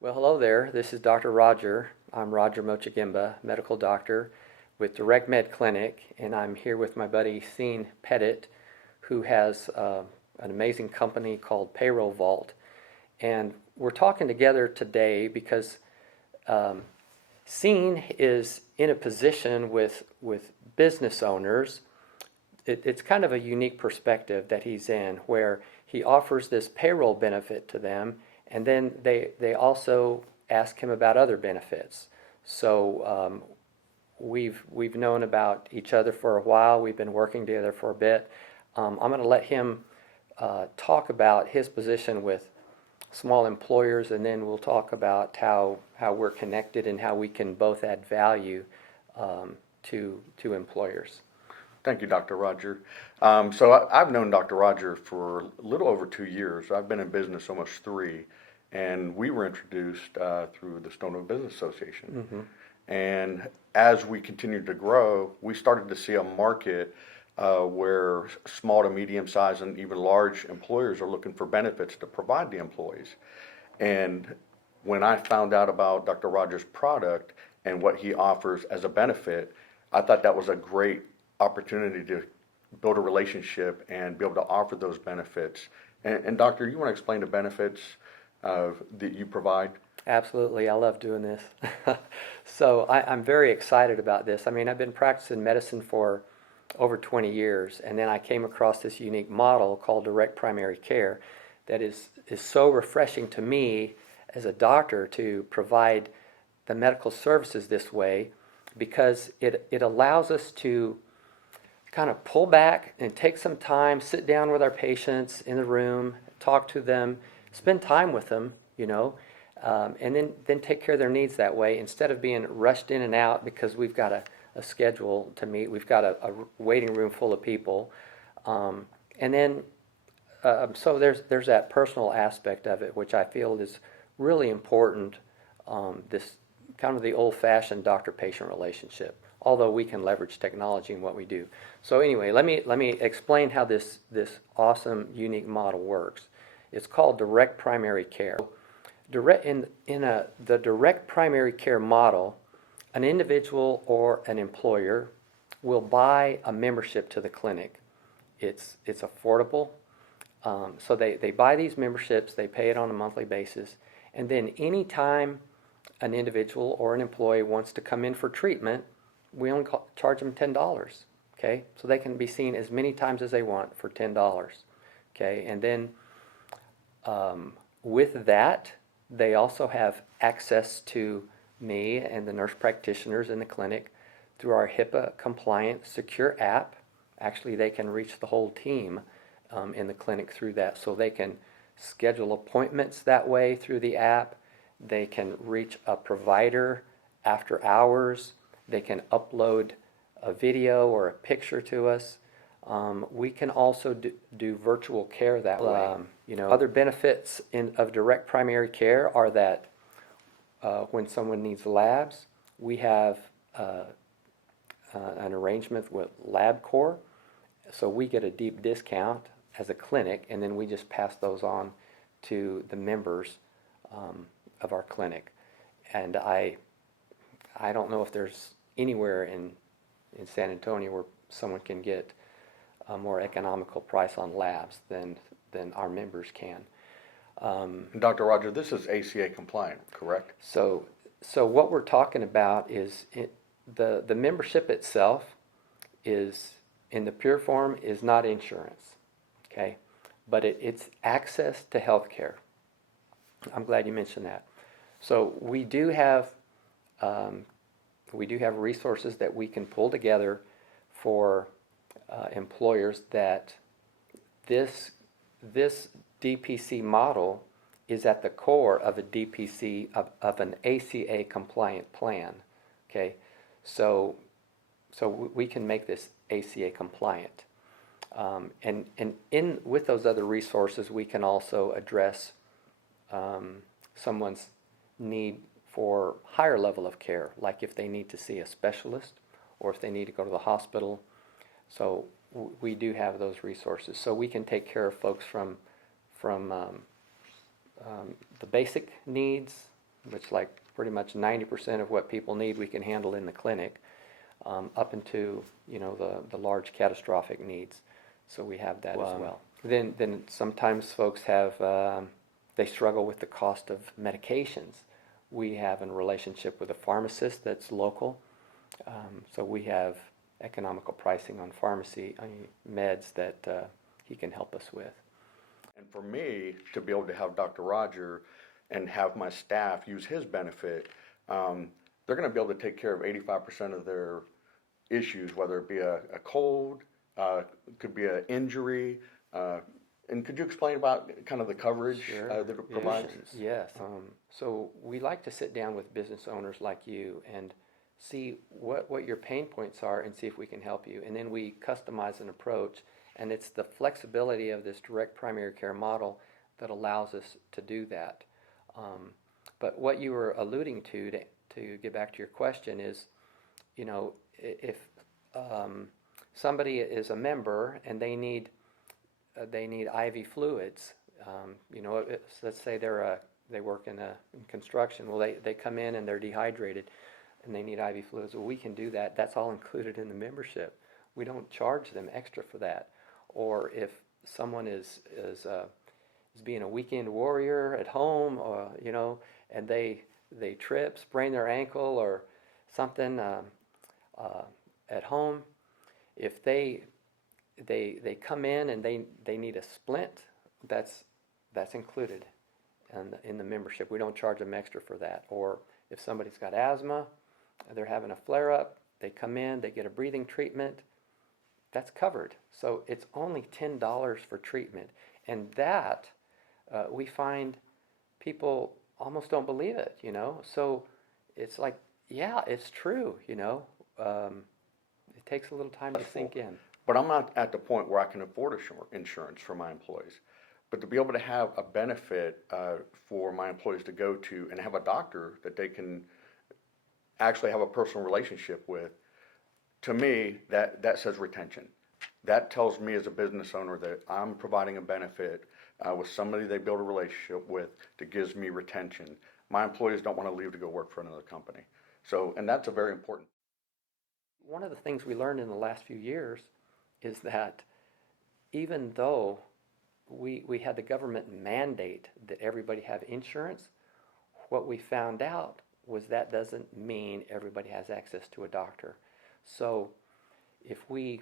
Well, hello there. This is Dr. Roger. I'm Roger Moczygemba, medical doctor with Direct Med Clinic, and I'm here with my buddy Sean Pettit, who has an amazing company called Payroll Vault. And we're talking together today because Sean is in a position with business owners. It's kind of a unique perspective that he's in, where he offers this payroll benefit to them, and then they also ask him about other benefits. So we've known about each other for a while. We've been working together for a bit. I'm going to let him talk about his position with small employers, and then we'll talk about how we're connected and how we can both add value to employers. Thank you, Dr. Roger. I've known Dr. Roger for a little over 2 years. I've been in business almost 3, and we were introduced through the Stoneville Business Association. Mm-hmm. And as we continued to grow, we started to see a market where small to medium-sized and even large employers are looking for benefits to provide the employees. And when I found out about Dr. Roger's product and what he offers as a benefit, I thought that was a great opportunity to build a relationship and be able to offer those benefits. And Doctor, you want to explain the benefits that you provide? Absolutely, I love doing this. So I'm very excited about this. I mean, I've been practicing medicine for over 20 years, and then I came across this unique model called direct primary care that is so refreshing to me as a doctor to provide the medical services this way, because it allows us to kind of pull back and take some time, sit down with our patients in the room, talk to them, spend time with them, and then take care of their needs that way, instead of being rushed in and out because we've got a schedule to meet. We've got a waiting room full of people. So there's that personal aspect of it, which I feel is really important, this kind of the old-fashioned doctor-patient relationship, although we can leverage technology in what we do. So anyway, let me explain how this awesome, unique model works. It's called direct primary care. The direct primary care model, an individual or an employer will buy a membership to the clinic. It's affordable. So they buy these memberships, they pay it on a monthly basis, and then anytime an individual or an employee wants to come in for treatment, we only charge them $10, okay? So they can be seen as many times as they want for $10, okay? And then with that, they also have access to me and the nurse practitioners in the clinic through our HIPAA-compliant secure app. Actually, they can reach the whole team in the clinic through that, so they can schedule appointments that way through the app. They can reach a provider after hours. They can upload a video or a picture to us. We can also do virtual care that way. Other benefits of direct primary care are that when someone needs labs, we have an arrangement with LabCorp, so we get a deep discount as a clinic, and then we just pass those on to the members of our clinic. And I don't know if there's anywhere in San Antonio where someone can get a more economical price on labs than our members can. Dr. Roger, this is ACA compliant, correct? So what we're talking about is the membership itself is, in the pure form, is not insurance, okay? But it's access to health care. I'm glad you mentioned that. So we do have resources that we can pull together for employers that this DPC model is at the core of a DPC, of an ACA compliant plan, okay? So we can make this ACA compliant. And with those other resources, we can also address someone's need for higher level of care, like if they need to see a specialist or if they need to go to the hospital. So we do have those resources. So we can take care of folks from the basic needs which like pretty much 90% of what people need we can handle in the clinic, up into, you know, the large catastrophic needs. So we have that as well. Then sometimes folks have, they struggle with the cost of medications. We have a relationship with a pharmacist that's local. So we have economical pricing on pharmacy meds that he can help us with. And for me, to be able to have Dr. Roger and have my staff use his benefit, they're going to be able to take care of 85% of their issues, whether it be a cold, could be an injury. And could you explain about kind of the coverage that it provides? Yes. So we like to sit down with business owners like you and see what your pain points are and see if we can help you. And then we customize an approach, and it's the flexibility of this direct primary care model that allows us to do that. But what you were alluding to get back to your question is, you know, if somebody is a member and they need IV fluids, you know, let's say they work in construction. Well, they come in and they're dehydrated and they need IV fluids. Well, we can do that. That's all included in the membership. We don't charge them extra for that. Or if someone is being a weekend warrior at home, or you know, and they trip, sprain their ankle or something at home, if they come in and they need a splint, that's included in the membership. We don't charge them extra for that. Or if somebody's got asthma, they're having a flare-up, they come in, they get a breathing treatment, that's covered. So it's only $10 for treatment. And that, we find people almost don't believe it, you know. So it's like, yeah, it's true, you know. It takes a little time to sink in. But I'm not at the point where I can afford insurance for my employees. But to be able to have a benefit for my employees to go to and have a doctor that they can actually have a personal relationship with, to me, that says retention. That tells me as a business owner that I'm providing a benefit with somebody they build a relationship with that gives me retention. My employees don't want to leave to go work for another company. So, and that's a very important. One of the things we learned in the last few years is that even though we had the government mandate that everybody have insurance, what we found out was that doesn't mean everybody has access to a doctor. So if we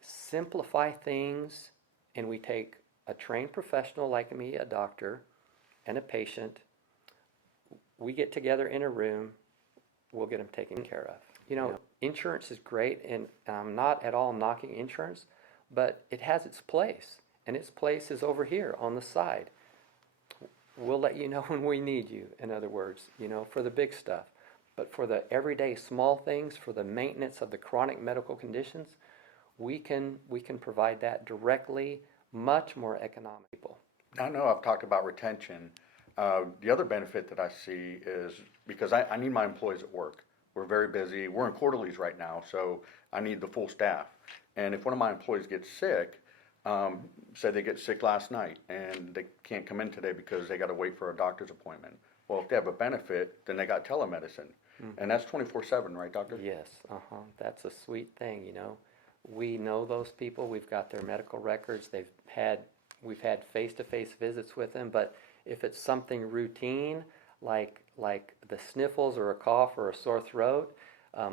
simplify things and we take a trained professional like me, a doctor, and a patient, we get together in a room, we'll get them taken care of. You know, insurance is great, and I'm not at all knocking insurance, but it has its place, and its place is over here on the side. We'll let you know when we need you, in other words, you know, for the big stuff. But for the everyday small things, for the maintenance of the chronic medical conditions, we can provide that directly, much more economical. I know I've talked about retention. The other benefit that I see is because I need my employees at work. We're very busy. We're in quarterlies right now, so I need the full staff. And if one of my employees gets sick, say they get sick last night and they can't come in today because they got to wait for a doctor's appointment. Well, if they have a benefit, then they got telemedicine. Mm-hmm. And that's 24/7, right, doctor? Yes, that's a sweet thing, you know. We know those people. We've got their medical records. We've had face-to-face visits with them. But if it's something routine, like the sniffles or a cough or a sore throat,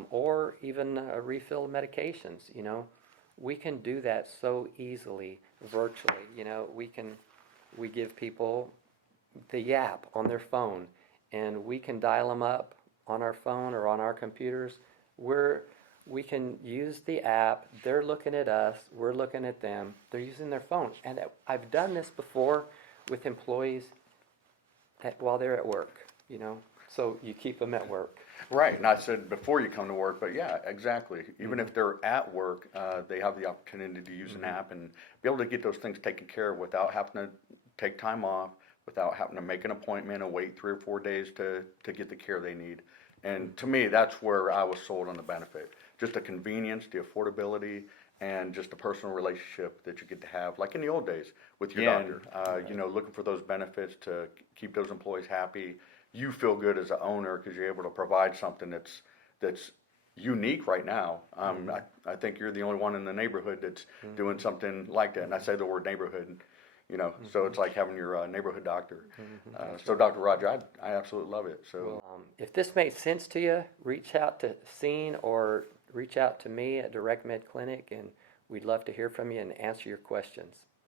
or even a refill of medications, you know, we can do that so easily virtually. You know, we give people the app on their phone, and we can dial them up on our phone or on our computers. We can use the app. They're looking at us. We're looking at them. They're using their phone. And I've done this before with employees while they're at work, you know. So you keep them at work. Right. And I said before you come to work, but yeah, exactly. Even if they're at work, they have the opportunity to use an app and be able to get those things taken care of without having to take time off, without having to make an appointment and wait 3 or 4 days to get the care they need. And to me, that's where I was sold on the benefit. Just the convenience, the affordability, and just a personal relationship that you get to have, like in the old days with your Yeah, doctor. You know, looking for those benefits to keep those employees happy. You feel good as an owner because you're able to provide something that's unique right now. I think you're the only one in the neighborhood that's doing something like that. And I say the word neighborhood, you know, so it's like having your neighborhood doctor. So Dr. Roger, I absolutely love it. So If this makes sense to you, reach out to Scene or reach out to me at Direct Med Clinic, and we'd love to hear from you and answer your questions.